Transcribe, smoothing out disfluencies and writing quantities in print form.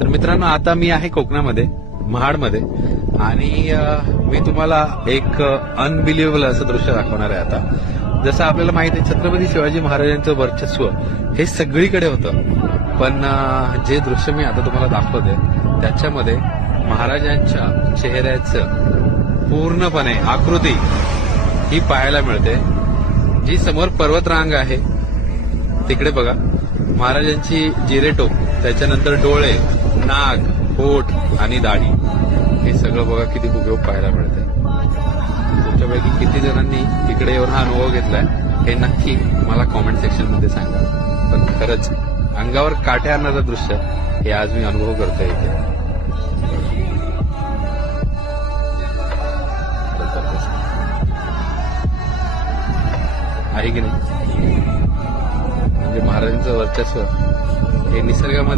तर मित्रांनो, आता मी आहे कोकणामध्ये, महाडमध्ये, आणि मी तुम्हाला एक अनबिलिव्हेबल असं दृश्य दाखवणार आहे. आता जसं आपल्याला माहिती आहे, छत्रपती शिवाजी महाराजांचं वर्चस्व हे सगळीकडे होतं, पण जे दृश्य मी आता तुम्हाला दाखवते त्याच्यामध्ये महाराजांच्या चेहऱ्याचं पूर्णपणे आकृती ही पाहायला मिळते. जी समोर पर्वतरांग आहे तिकडे बघा, महाराजांची जिरेटोप, त्याच्यानंतर डोळे, नाक, होठ आणि दाढी, हे सगळं बघा किती हुबेहूब पाहायला मिळते. तुमच्यापैकी किती जणांनी तिकडे येऊन हा अनुभव घेतलाय हे नक्की मला कॉमेंट सेक्शन मध्ये सांगा. पण खरंच अंगावर काटे आणणारं दृश्य हे आज मी अनुभव करतोय इथे. आहे की नाही? म्हणजे महाराजांचं वर्चस्व हे निसर्गामध्ये